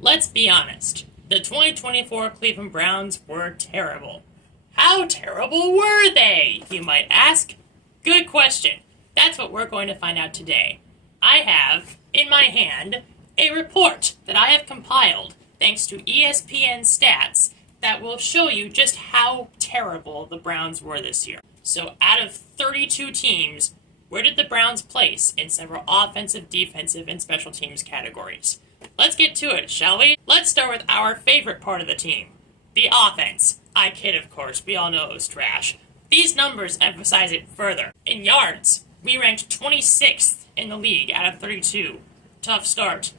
Let's be honest. The 2024 Cleveland Browns were terrible. How terrible were they, you might ask? Good question. That's what we're going to find out today. I have, in my hand, a report that I have compiled thanks to ESPN stats that will show you just how terrible the Browns were this year. So out of 32 teams, where did the Browns place in several offensive, defensive, and special teams categories? Let's get to it, shall we? Let's start with our favorite part of the team, the offense. I kid, of course. We all know it was trash. These numbers emphasize it further. In yards, we ranked 26th in the league out of 32. Tough start.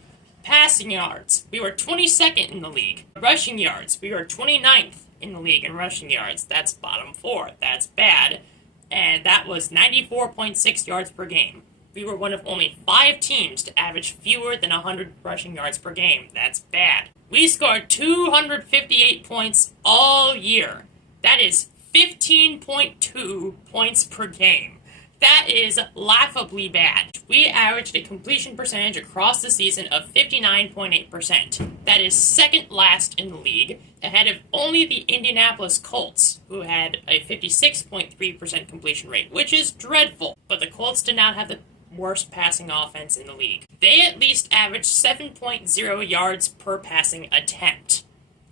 Passing yards, we were 22nd in the league. Rushing yards, we were 29th in the league in rushing yards. That's bottom 4. That's bad. And that was 94.6 yards per game. We were one of only 5 teams to average fewer than 100 rushing yards per game. That's bad. We scored 258 points all year. That is 15.2 points per game. That is laughably bad. We averaged a completion percentage across the season of 59.8%. That is second last in the league, ahead of only the Indianapolis Colts, who had a 56.3% completion rate, which is dreadful. But the Colts did not have the worst passing offense in the league. They at least averaged 7.0 yards per passing attempt.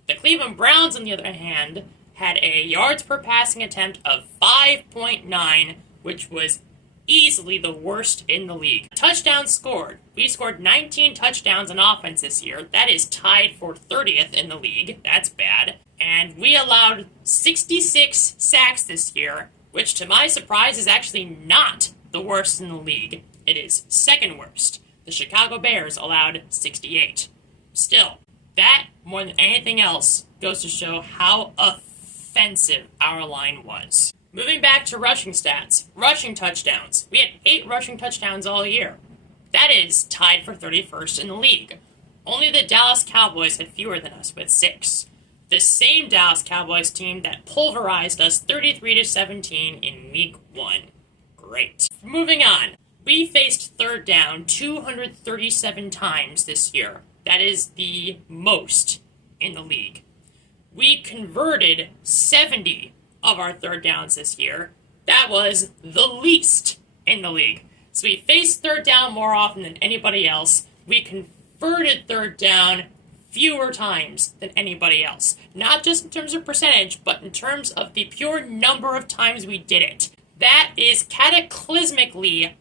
The Cleveland Browns, on the other hand, had a yards per passing attempt of 5.9, which was easily the worst in the league. Touchdowns scored. We scored 19 touchdowns on offense this year. That is tied for 30th in the league. That's bad. And we allowed 66 sacks this year, which to my surprise is actually not the worst in the league. It is second worst. The Chicago Bears allowed 68. Still, that, more than anything else, goes to show how offensive our line was. Moving back to rushing stats, rushing touchdowns. We had 8 rushing touchdowns all year. That is tied for 31st in the league. Only the Dallas Cowboys had fewer than us with 6. The same Dallas Cowboys team that pulverized us 33-17 in Week 1. Great. Moving on. We faced third down 237 times this year. That is the most in the league. We converted 70 of our third downs this year. That was the least in the league. So we faced third down more often than anybody else. We converted third down fewer times than anybody else. Not just in terms of percentage, but in terms of the pure number of times we did it. That is cataclysmically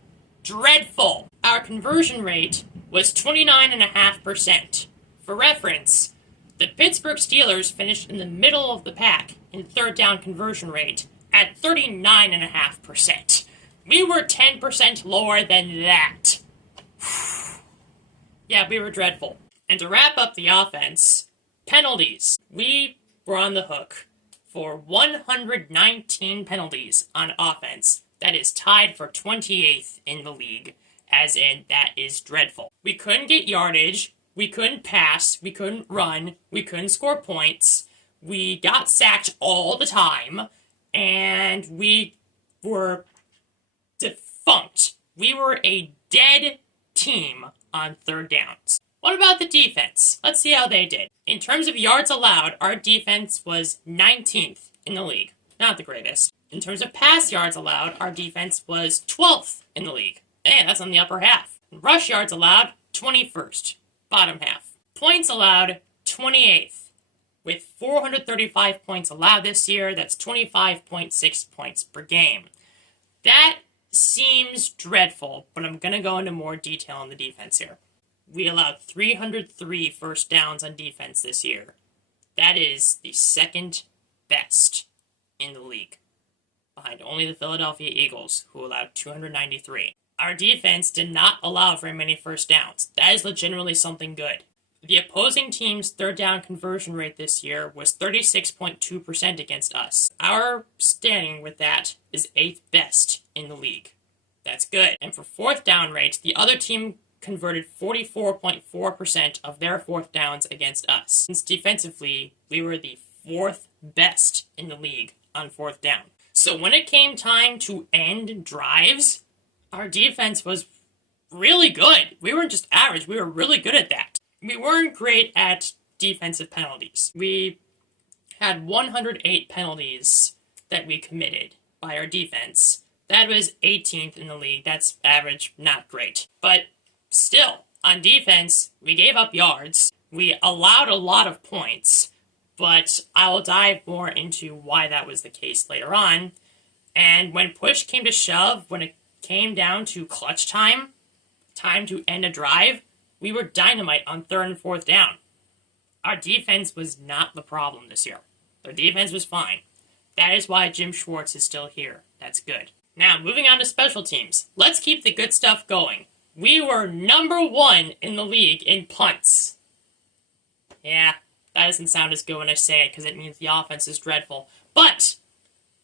dreadful. Our conversion rate was 29.5%. For reference, the Pittsburgh Steelers finished in the middle of the pack in third down conversion rate at 39.5%. We were 10% lower than that. Yeah, we were dreadful. And to wrap up the offense, penalties. We were on the hook for 119 penalties on offense. That is tied for 28th in the league, as in that is dreadful. We couldn't get yardage. We couldn't pass, we couldn't run, we couldn't score points, we got sacked all the time, and we were defunct. We were a dead team on third downs. What about the defense? Let's see how they did. In terms of yards allowed, our defense was 19th in the league. Not the greatest. In terms of pass yards allowed, our defense was 12th in the league. And that's on the upper half. Rush yards allowed, 21st. Bottom half. Points allowed, 28th. With 435 points allowed this year, that's 25.6 points per game. That seems dreadful, but I'm going to go into more detail on the defense here. We allowed 303 first downs on defense this year. That is the second best in the league, behind only the Philadelphia Eagles, who allowed 293. Our defense did not allow very many first downs. That is legitimately something good. The opposing team's third down conversion rate this year was 36.2% against us. Our standing with that is 8th best in the league. That's good. And for fourth down rates, the other team converted 44.4% of their fourth downs against us. Since defensively, we were the 4th best in the league on fourth down. So when it came time to end drives, our defense was really good. We weren't just average. We were really good at that. We weren't great at defensive penalties. We had 108 penalties that we committed by our defense. That was 18th in the league. That's average, not great. But still, on defense, we gave up yards. We allowed a lot of points, but I will dive more into why that was the case later on. And when push came to shove, when it came down to clutch time, time to end a drive, we were dynamite on 3rd and 4th down. Our defense was not the problem this year. Their defense was fine. That is why Jim Schwartz is still here. That's good. Now, moving on to special teams. Let's keep the good stuff going. We were number 1 in the league in punts. Yeah, that doesn't sound as good when I say it because it means the offense is dreadful. But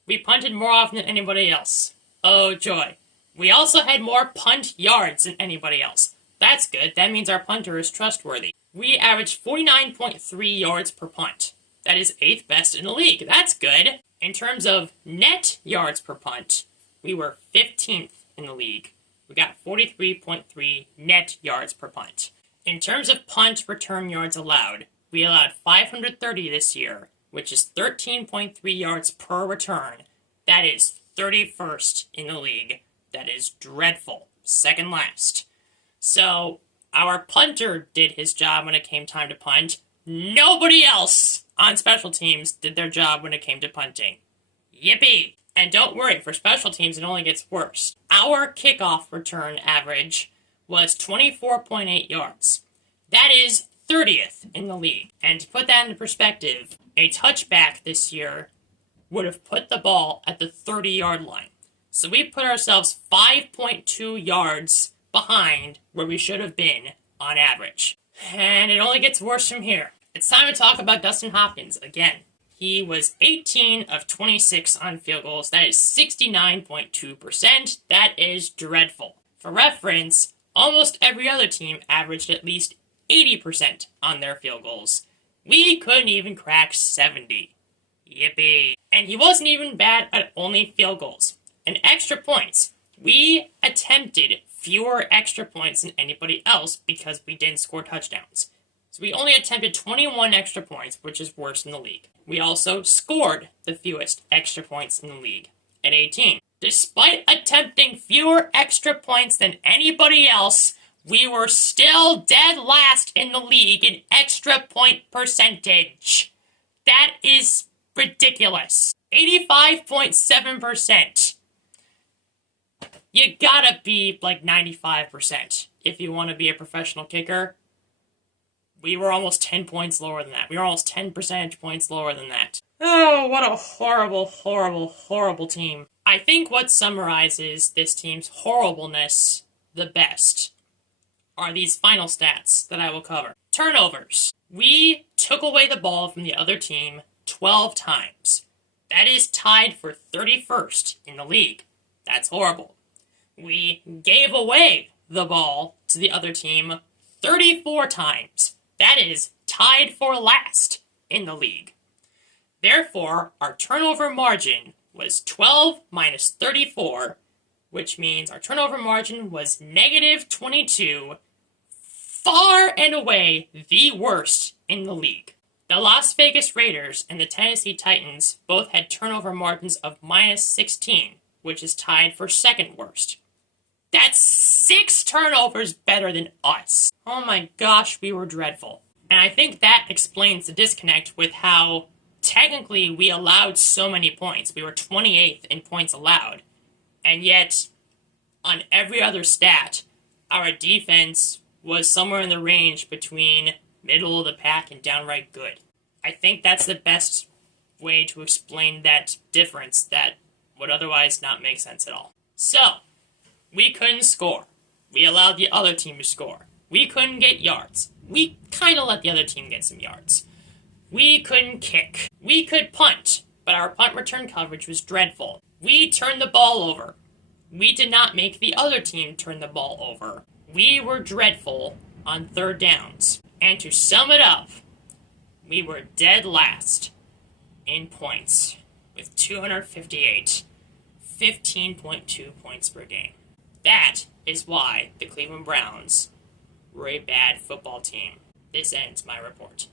we punted more often than anybody else. Oh, joy. We also had more punt yards than anybody else. That's good. That means our punter is trustworthy. We averaged 49.3 yards per punt. That is 8th best in the league. That's good. In terms of net yards per punt, we were 15th in the league. We got 43.3 net yards per punt. In terms of punt return yards allowed, we allowed 530 this year, which is 13.3 yards per return. That is 31st in the league. That is dreadful. Second last. So, our punter did his job when it came time to punt. Nobody else on special teams did their job when it came to punting. Yippee! And don't worry, for special teams it only gets worse. Our kickoff return average was 24.8 yards. That is 30th in the league. And to put that into perspective, a touchback this year would have put the ball at the 30-yard line. So we put ourselves 5.2 yards behind where we should have been on average. And it only gets worse from here. It's time to talk about Dustin Hopkins again. He was 18 of 26 on field goals. That is 69.2%. That is dreadful. For reference, almost every other team averaged at least 80% on their field goals. We couldn't even crack 70. Yippee. And he wasn't even bad at only field goals. And extra points. We attempted fewer extra points than anybody else because we didn't score touchdowns. So we only attempted 21 extra points, which is worse in the league. We also scored the fewest extra points in the league, at 18. Despite attempting fewer extra points than anybody else, we were still dead last in the league in extra point percentage. That is ridiculous. 85.7%. You gotta be like 95% if you want to be a professional kicker. We were almost 10 points lower than that. We were almost 10 percentage points lower than that. Oh, what a horrible, horrible, horrible team. I think what summarizes this team's horribleness the best are these final stats that I will cover. Turnovers. We took away the ball from the other team 12 times. That is tied for 31st in the league. That's horrible. We gave away the ball to the other team 34 times. That is tied for last in the league. Therefore, our turnover margin was 12 minus 34, which means our turnover margin was negative 22, far and away the worst in the league. The Las Vegas Raiders and the Tennessee Titans both had turnover margins of minus 16, which is tied for second worst. That's 6 turnovers better than us. Oh my gosh, we were dreadful. And I think that explains the disconnect with how technically we allowed so many points. We were 28th in points allowed. And yet, on every other stat, our defense was somewhere in the range between middle of the pack and downright good. I think that's the best way to explain that difference that would otherwise not make sense at all. So, we couldn't score. We allowed the other team to score. We couldn't get yards. We kind of let the other team get some yards. We couldn't kick. We could punt, but our punt return coverage was dreadful. We turned the ball over. We did not make the other team turn the ball over. We were dreadful on third downs. And to sum it up, we were dead last in points with 258, 15.2 points per game. That is why the Cleveland Browns were a bad football team. This ends my report.